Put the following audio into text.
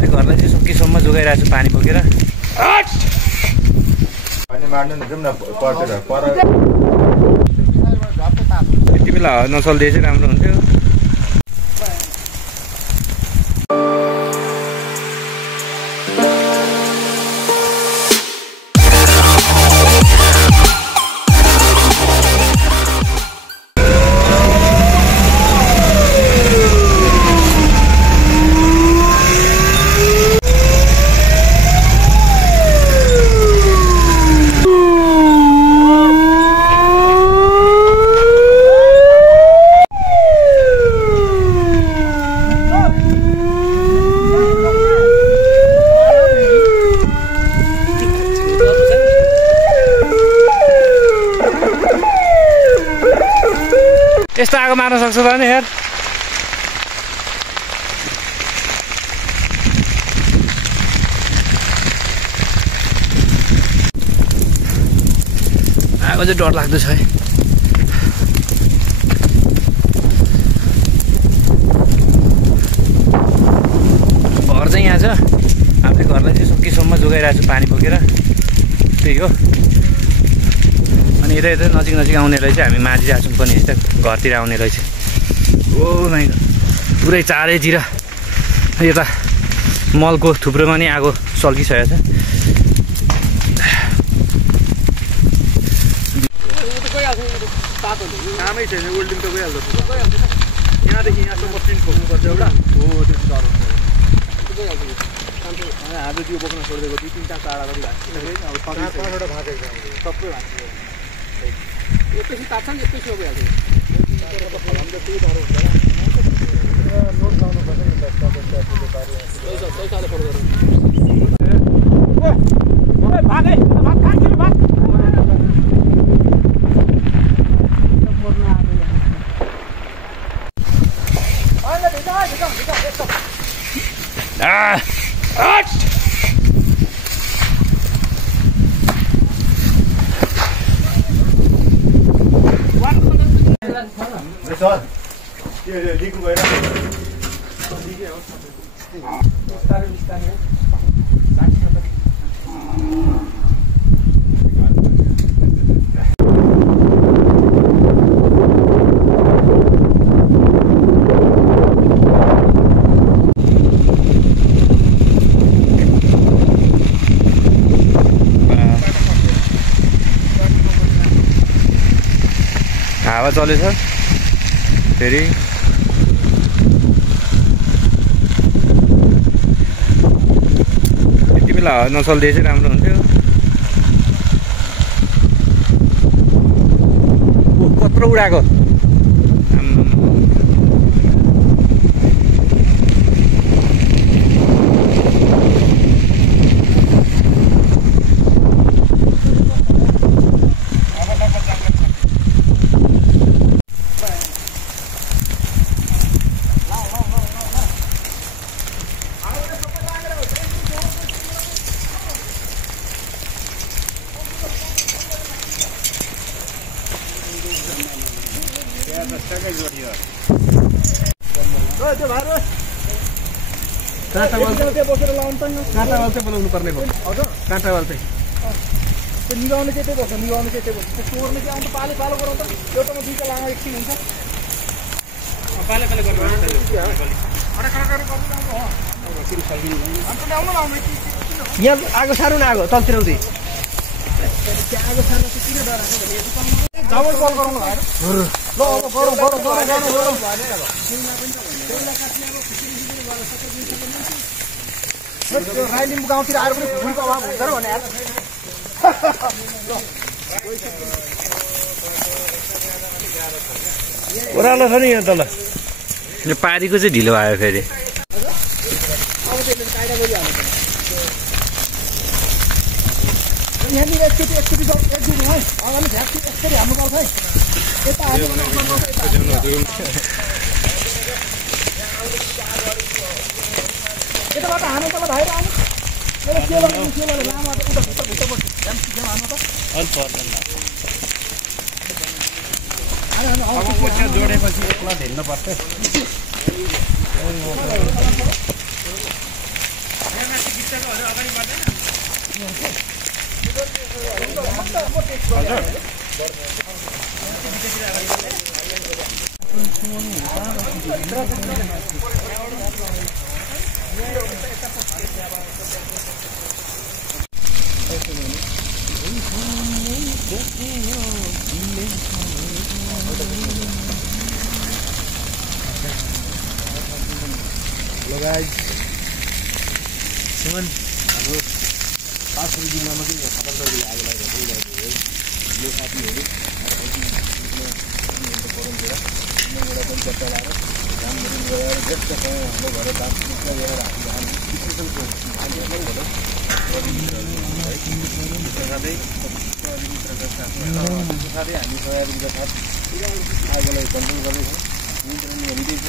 हामीले घरलाई चाहिँ सकेसम्म जोगाइरहेको छु पानी बोकेर। यति बेला हावा नचल्दिए चाहिँ राम्रो हुन्थ्यो। यस्तो आगो मार्न सक्छ त नि यार। आगो चाहिँ डर लाग्दो छ है। घर चाहिँ यहाँ छ, हामीले घरलाई चाहिँ सकेसम्म जोगाइरहेको छु पानी बोकेर। त्यही हो। अनि यता यता नजिक नजिक आउने रहेछ, हामी मारिरहेको छौँ पनि यता घरतिर आउने रहेछ। ओ माइ गॉड, पुरै चारैतिर यता मलको थुप्रोमा नि आगो सल्किसकेको छ। कामै छैन, वेल्डिङ त गइहाल्छ। यहाँदेखि यहाँसम्म प्रिन्ट खोज्नुपर्छ एउटा। हो त्यो डर हुन्छ। आज त्यो बोक्न छोडिदिएको 2-3टा चाडा गरी भाँचिसकेको अब 5-6वटा भाँचेको छ, सबै भाँचिसक्यो। एकैछिन तात्छ नि, एकैछिन गइहाल्छ। त्यही डर हुन्छ नोट लाउनुपर्छ नि। पैसाले फोन गरौँ। भागे भाग कहाँ किलो भाग। हावा चलेछ फेरि। यति बेला हावा नचल्दिए चाहिँ राम्रो हुन्थ्यो। कत्रो उडाएको। काँटावाल चाहिँ बनाउनु पर्ने भयो। काँटावाल चाहिँ निगाउने चाहिँ त्यही बस्छ, निगाउने चाहिँ त्यही बस्छ। त्यो चोर्ने चाहिँ आउँछ पाले पालो गरौँ त। एउटामा 2टा लामा एकछिन हुन्छ। पाले पाले गर्नु यहाँ आगो साह्रो न आगो तलतिर आउँदै आगो सार्न चाहिँ किन डराएको भने डबल बल गरौँ न। ल अब गरौँ गरौँ गरौँ गरौँ गरौँ। राइलिङ गाउँतिर आएर पनि फुलको अभाव हुन्छ र भने ओह्रालो छ नि यहाँ तल। यो पारीको चाहिँ ढिलो आयो फेरि। यहाँनिर एकचोटि एकचोटि एकचोटि है अगाडि झ्याप्टी यसरी हाल्नु पर्छ है। यता यताबाट हानु तल भाइ आउनु। के गर्नु लामा उता भित्र भित्रबाट हानु त जोडेपछि एकला ढेल्नु पर्छ। Hello guys, Suman, हाम्रो पाँचौं जिल्लामा चाहिँ खतरनाक आगो लागेको है। यो साथीहरु परमतिर एउटा पनि चट्टा लाएर राम्ररी गएर जस्तो हाम्रो घर दाम पुग्छ गएर हामी स्पेशलको आगे पनि भयो साथै हामी सोयाबिनका साथ आगोलाई कन्ट्रोल गर्नेछौँ। नियन्त्रण गरिँदैछ।